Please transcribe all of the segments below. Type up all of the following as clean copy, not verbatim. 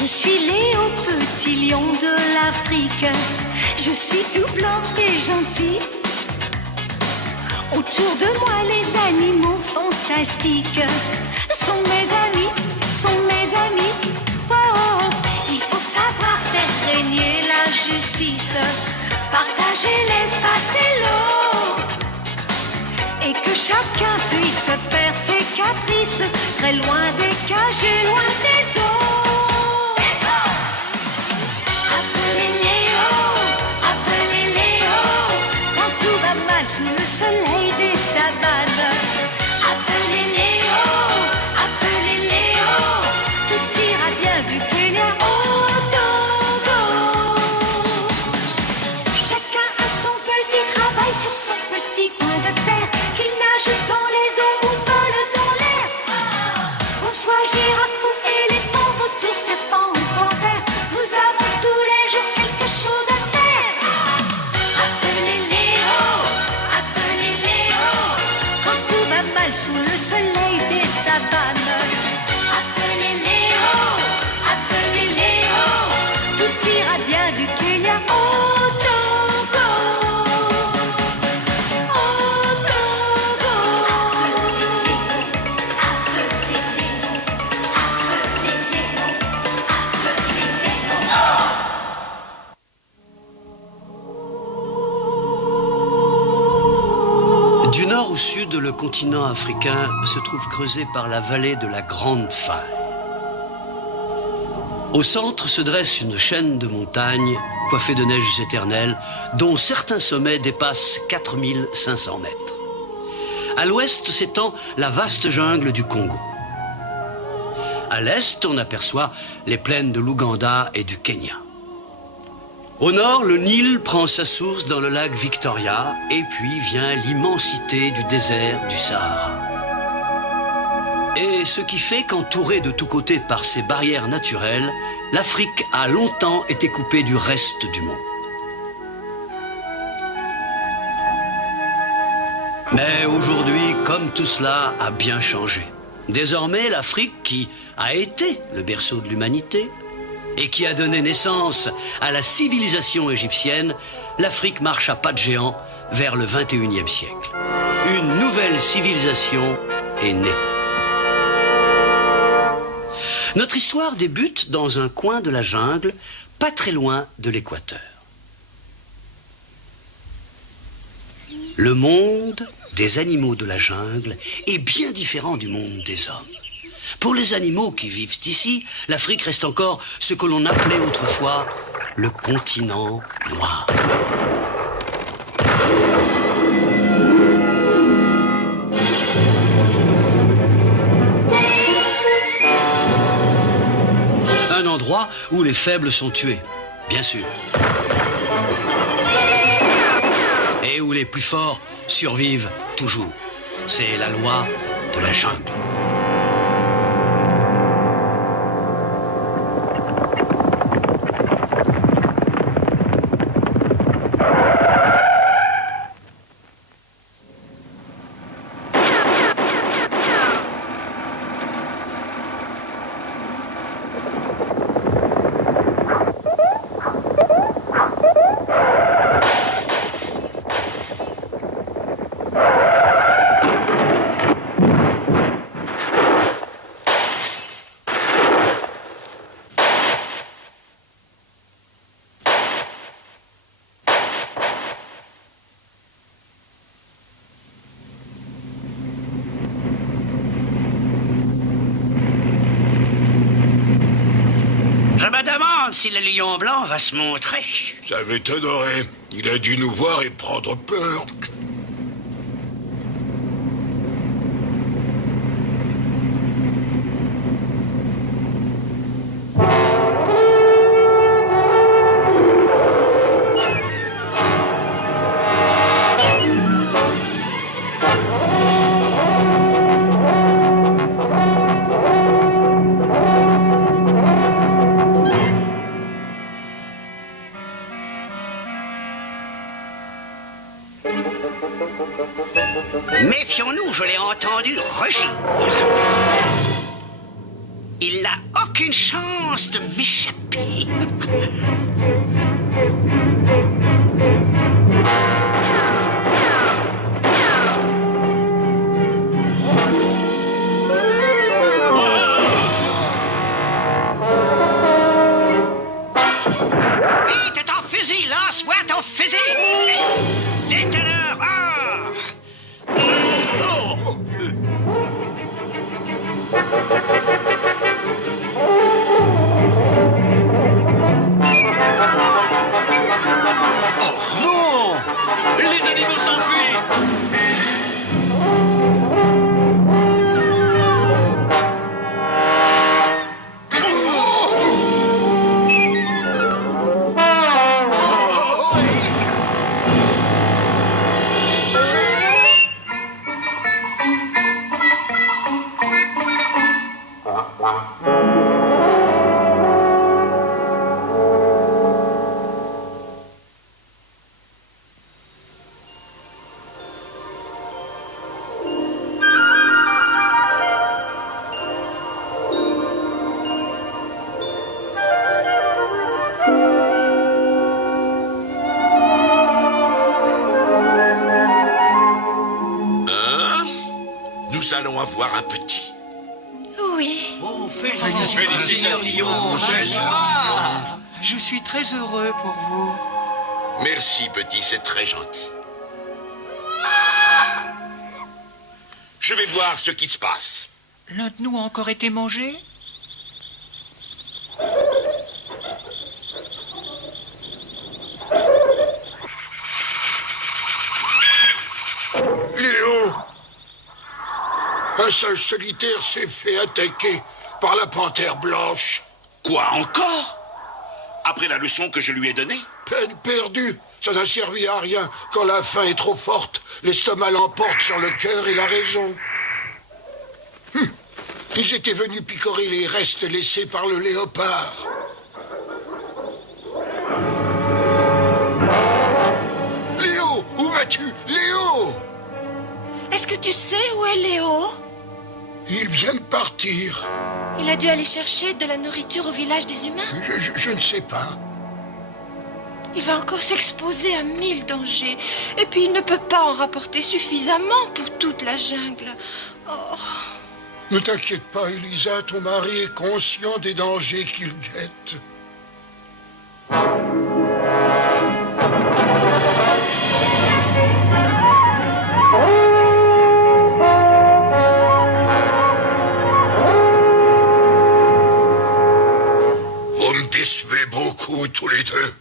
Je suis Léo, petit lion de l'Afrique. Je suis tout blanc et gentil. Autour de moi, les animaux fantastiques sont mes amis, sont mes amis. Oh, oh. Il faut savoir faire régner la justice, partager l'espace et l'eau, et que chacun puisse faire ses caprices, très loin des cages et loin des eaux. Sous le soleil des savanes, appelez Léo, tout ira bien du Kenya au Togo. Chacun a son petit travail sur son petit coin de terre, qu'il nage dans les eaux ou vole dans l'air. Qu'on soit girafe ou éléphant, vautour, serpent ou panthère, nous avons tous les jours quelque chose à faire. Appelez Léo, quand tout va mal sous le soleil des savanes. Appelez Léo, tout ira bien du Kenya au Togo. Au Togo. Du nord au sud, le continent africain se trouve creusé par la vallée de la Grande Faille. Au centre se dresse une chaîne de montagnes coiffées de neiges éternelles, dont certains sommets dépassent 4500 mètres. À l'ouest s'étend la vaste jungle du Congo. À l'est, on aperçoit les plaines de l'Ouganda et du Kenya. Au nord, le Nil prend sa source dans le lac Victoria, et puis vient l'immensité du désert du Sahara. Et ce qui fait qu'entourée de tous côtés par ces barrières naturelles, l'Afrique a longtemps été coupée du reste du monde. Mais aujourd'hui, comme tout cela a bien changé. Désormais, l'Afrique, qui a été le berceau de l'humanité, et qui a donné naissance à la civilisation égyptienne, l'Afrique marche à pas de géant vers le XXIe siècle. Une nouvelle civilisation est née. Notre histoire débute dans un coin de la jungle, pas très loin de l'équateur. Le monde des animaux de la jungle est bien différent du monde des hommes. Pour les animaux qui vivent ici, l'Afrique reste encore ce que l'on appelait autrefois le continent noir. Un endroit où les faibles sont tués, bien sûr. Et où les plus forts survivent toujours. C'est la loi de la jungle. Si le lion blanc va se montrer. Ça m'étonnerait. Il a dû nous voir et prendre peur. Méfions-nous, je l'ai entendu rugir. Il n'a aucune chance de m'échapper. Vite, ton fusil, lance-moi ton fusil! Détoneur! Ah! Non! Les animaux s'enfuient! Nous allons avoir un petit. Oui. Oh, Félicitations! Quelle joie! Je suis très heureux pour vous. Merci, petit, c'est très gentil. Je vais voir ce qui se passe. L'un de nous a encore été mangé? Léo! Un singe solitaire s'est fait attaquer par la panthère blanche. Quoi encore? Après la leçon que je lui ai donnée? Peine perdue. Ça n'a servi à rien. Quand la faim est trop forte, l'estomac l'emporte sur le cœur et la raison. Ils étaient venus picorer les restes laissés par le léopard. Léo, où vas-tu? Léo! Est-ce que tu sais où est Léo? Il vient de partir. Il a dû aller chercher de la nourriture au village des humains. Je ne sais pas. Il va encore s'exposer à 1000 dangers. Et puis il ne peut pas en rapporter suffisamment pour toute la jungle. Oh. Ne t'inquiète pas, Elisa, ton mari est conscient des dangers qu'il guette. Vous me décevez beaucoup, tous les deux.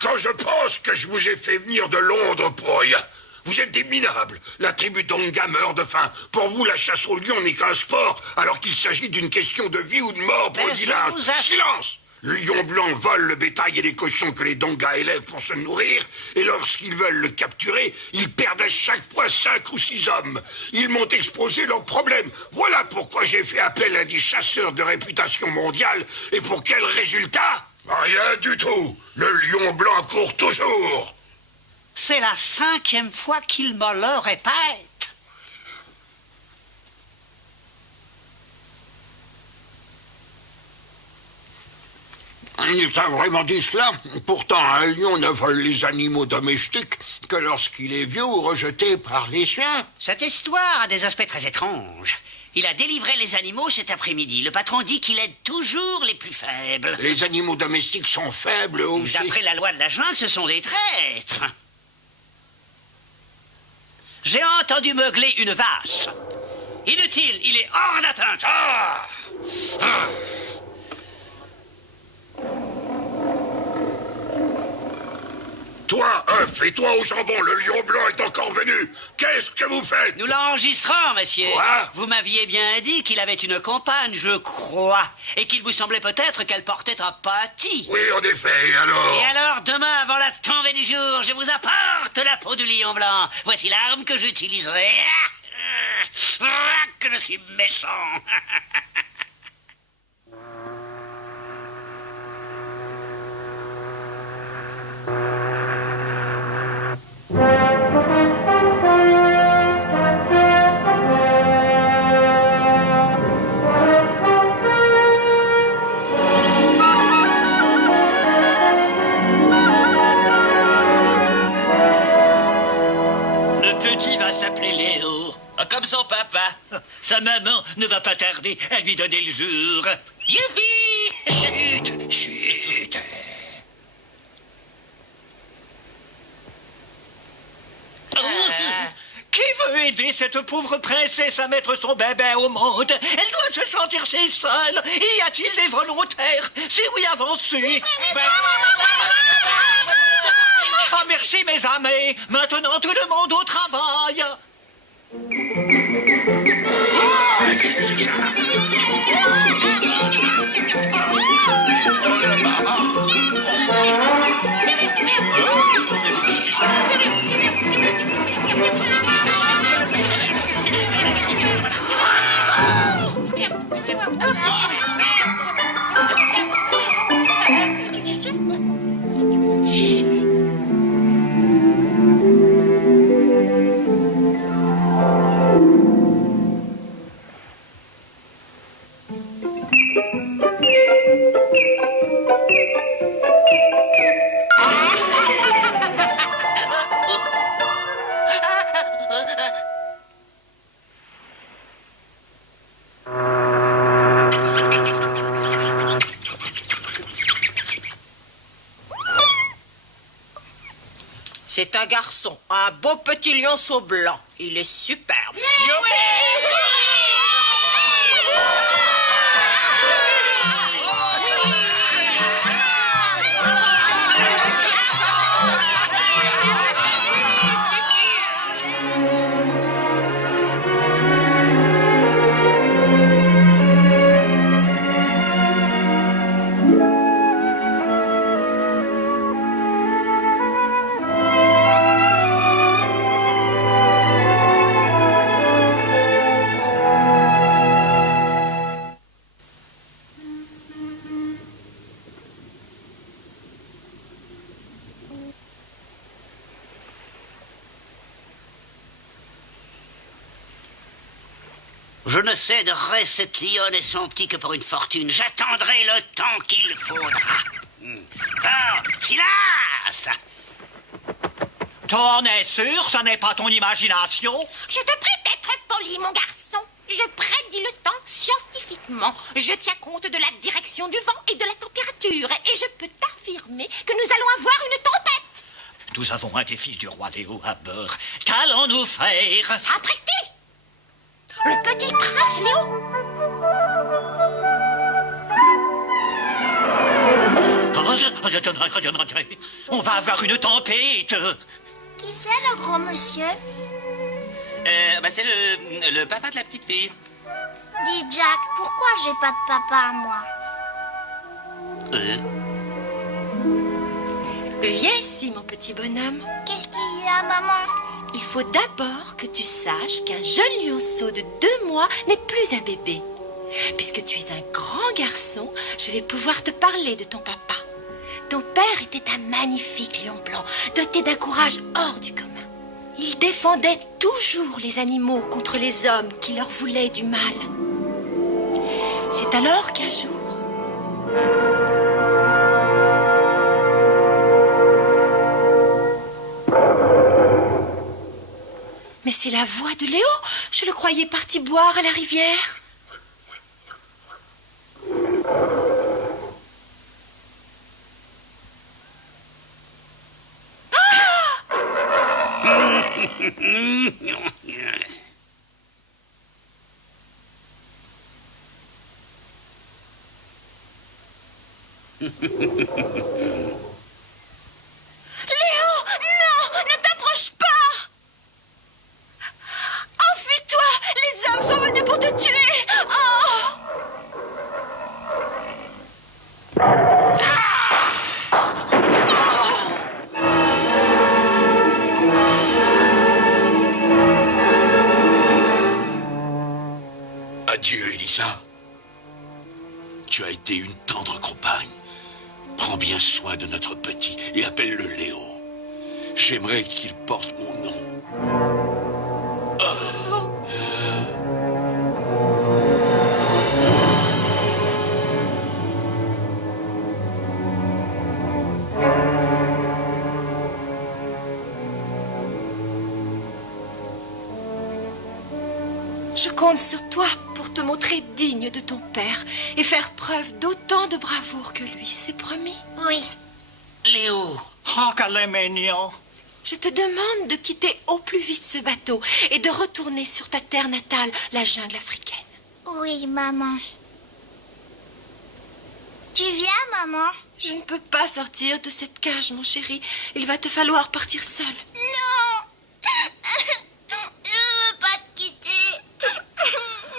Quand je pense que je vous ai fait venir de Londres pour rien. Vous êtes des minables. La tribu Donga meurt de faim. Pour vous, la chasse au lion n'est qu'un sport, alors qu'il s'agit d'une question de vie ou de mort pour le village. Silence! Le lion blanc vole le bétail et les cochons que les Donga élèvent pour se nourrir, et lorsqu'ils veulent le capturer, ils perdent à chaque fois 5 ou 6 hommes. Ils m'ont exposé leurs problèmes. Voilà pourquoi j'ai fait appel à des chasseurs de réputation mondiale. Et pour quel résultat? Rien du tout. Le lion blanc court toujours. C'est la 5e fois qu'il me le répète. Il t'a vraiment dit cela? Pourtant, un lion ne vole les animaux domestiques que lorsqu'il est vieux ou rejeté par les chiens. Cette histoire a des aspects très étranges. Il a délivré les animaux cet après-midi. Le patron dit qu'il aide toujours les plus faibles. Les animaux domestiques sont faibles aussi. D'après la loi de la jungle, ce sont des traîtres. J'ai entendu meugler une vache. Inutile, il est hors d'atteinte. Ah! Ah! Toi, œuf, et toi au jambon, le lion blanc est encore venu. Qu'est-ce que vous faites? Nous l'enregistrons, monsieur. Quoi? Vous m'aviez bien dit qu'il avait une compagne, je crois, et qu'il vous semblait peut-être qu'elle portait un pâtis. Oui, en effet, et alors? Et alors, demain, avant la tombée du jour, je vous apporte la peau du lion blanc. Voici l'arme que j'utiliserai. Que je suis méchant. sa maman ne va pas tarder à lui donner le jour. Youpi! Chut, chut. Qui veut aider cette pauvre princesse à mettre son bébé au monde? Elle doit se sentir si seule. Y a-t-il des volontaires? Si oui, avancez. Ah, merci, mes amis. Maintenant, tout le monde au travail. Qu'est-ce que c'est que ça? Qu'est-ce qui se passe? C'est un garçon, un beau petit lionceau blanc. Il est superbe. Je ne céderai cette lionne et son petit que pour une fortune. J'attendrai le temps qu'il faudra. Alors, silence! T'en es sûr, ce n'est pas ton imagination? Je te prie d'être poli, mon garçon. Je prédis le temps scientifiquement. Je tiens compte de la direction du vent et de la température. Et je peux t'affirmer que nous allons avoir une tempête. Nous avons un des fils du roi Léo à bord. Qu'allons-nous faire? Sapristi! Le petit prince Léo. On va avoir une tempête. Qui c'est le gros monsieur? C'est le papa de la petite fille. Dis Jack, pourquoi j'ai pas de papa à moi? Viens ici, mon petit bonhomme. Qu'est-ce qu'il y a, maman? Il faut d'abord que tu saches qu'un jeune lionceau de 2 mois n'est plus un bébé. Puisque tu es un grand garçon, je vais pouvoir te parler de ton papa. Ton père était un magnifique lion blanc, doté d'un courage hors du commun. Il défendait toujours les animaux contre les hommes qui leur voulaient du mal. C'est alors qu'un jour... Mais c'est la voix de Léo. Je le croyais parti boire à la rivière. Léo, non, ne t'approche pas. Enfuis-toi, les hommes sont venus pour te tuer. Oh. Adieu, Elisa. Tu as été une tendre compagne. Prends bien soin de notre petit et appelle-le Léo. J'aimerais qu'il porte mon nom. Je compte sur toi pour te montrer digne de ton père et faire preuve d'autant de bravoure que lui, c'est promis. Oui. Léo. Oh, qu'elle est mignon. Je te demande de quitter au plus vite ce bateau et de retourner sur ta terre natale, la jungle africaine. Oui, maman. Tu viens, maman? Je ne peux pas sortir de cette cage, mon chéri. Il va te falloir partir seul. Non. Je veux pas te quitter.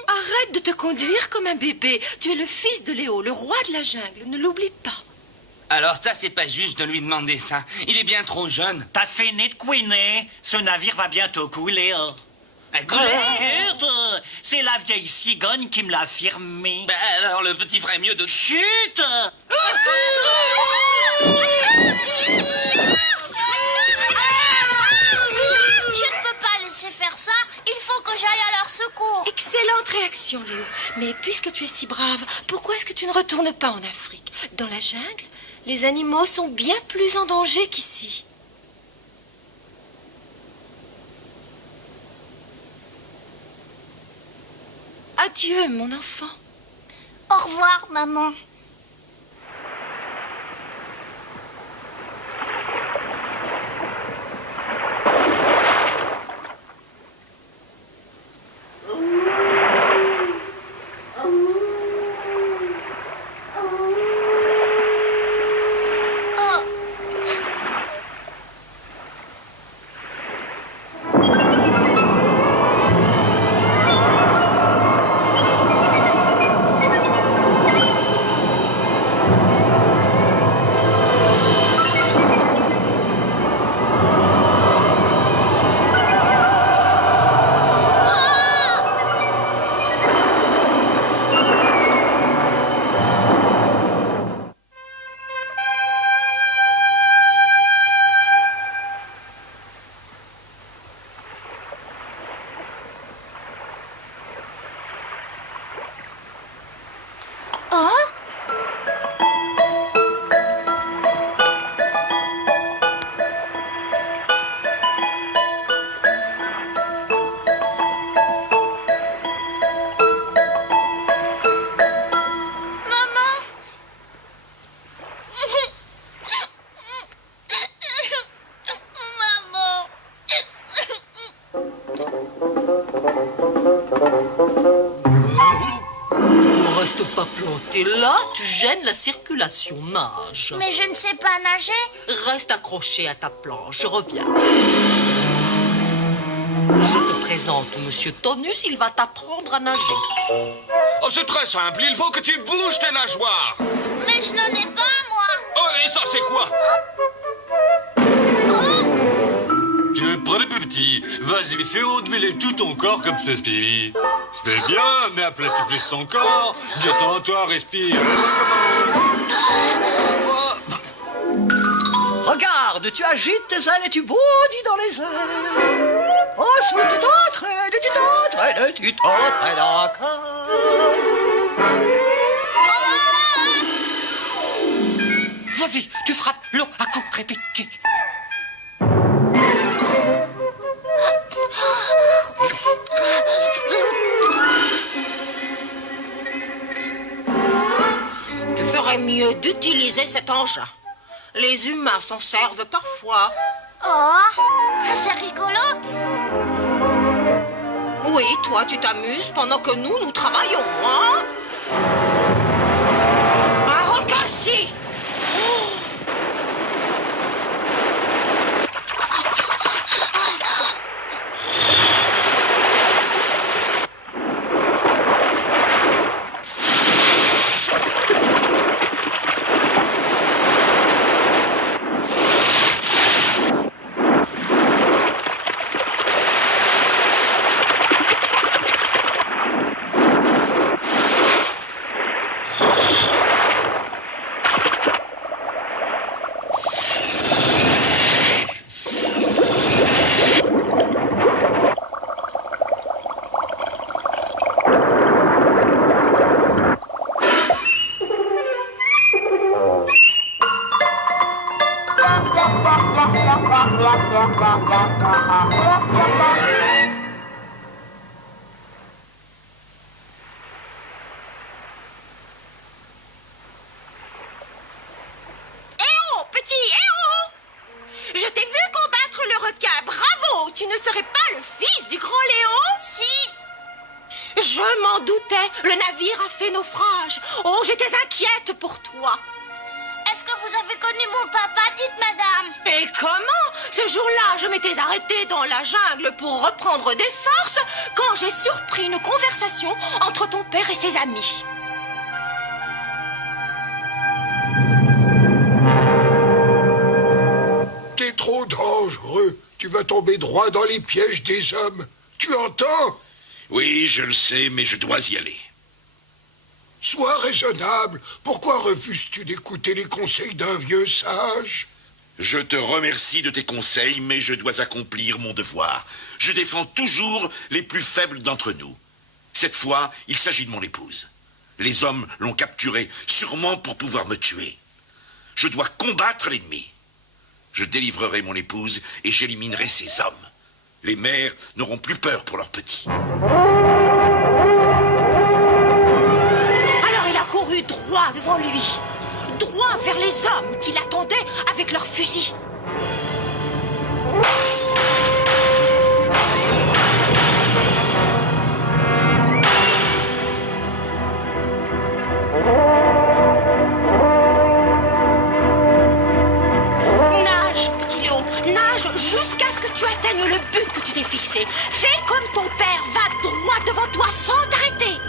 Arrête de te conduire comme un bébé. Tu es le fils de Léo, le roi de la jungle. Ne l'oublie pas. Alors ça, c'est pas juste de lui demander ça. Il est bien trop jeune. T'as fini de couiner. Ce navire va bientôt couler. Oh. À couler. Chut, c'est la vieille cigogne qui me l'a affirmé. Bah alors, le petit ferait mieux de... Chut. Je ne peux pas laisser faire ça. Il faut que j'aille à leur secours. Excellente réaction, Léo. Mais puisque tu es si brave, pourquoi est-ce que tu ne retournes pas en Afrique? Dans la jungle, les animaux sont bien plus en danger qu'ici. Adieu, mon enfant. Au revoir, maman. Ne reste pas planté là, tu gênes la circulation, nage. Mais je ne sais pas nager. Reste accroché à ta planche, je reviens. Je te présente Monsieur Tonus, il va t'apprendre à nager. Oh, c'est très simple, il faut que tu bouges tes nageoires. Mais je n'en ai pas, moi. Oh, et ça, c'est quoi? Tu es prêt, petit? Vas-y, fais onduler tout ton corps comme ceci. C'est bien, mais aplatis plus son corps. Détends-toi, respire. Recommence. Regarde, tu agites tes ailes et tu bondis dans les airs. Ensuite, tu t'entraînes, et tu t'entraînes, et tu t'entraînes encore. Vas-y, tu frappes l'eau à coups répétés. Tu ferais mieux d'utiliser cet engin. Les humains s'en servent parfois. Oh, c'est rigolo. Oui, toi, tu t'amuses pendant que nous travaillons, hein? Un requin-ci! ne serait pas le fils du grand Léo? Si. Je m'en doutais. Le navire a fait naufrage. Oh, j'étais inquiète pour toi. Est-ce que vous avez connu mon papa, dites madame? Et comment? Ce jour-là, je m'étais arrêtée dans la jungle pour reprendre des forces quand j'ai surpris une conversation entre ton père et ses amis. T'es trop dangereux. Tu vas tomber droit dans les pièges des hommes. Tu entends? Oui, je le sais, mais je dois y aller. Sois raisonnable. Pourquoi refuses-tu d'écouter les conseils d'un vieux sage? Je te remercie de tes conseils, mais je dois accomplir mon devoir. Je défends toujours les plus faibles d'entre nous. Cette fois, il s'agit de mon épouse. Les hommes l'ont capturée, sûrement pour pouvoir me tuer. Je dois combattre l'ennemi. Je délivrerai mon épouse et j'éliminerai ces hommes. Les mères n'auront plus peur pour leurs petits. Couru droit devant lui, droit vers les hommes qui l'attendaient avec leurs fusils. Nage, petit Léo, nage jusqu'à ce que tu atteignes le but que tu t'es fixé. Fais comme ton père, va droit devant toi sans t'arrêter.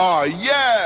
Oh, yeah!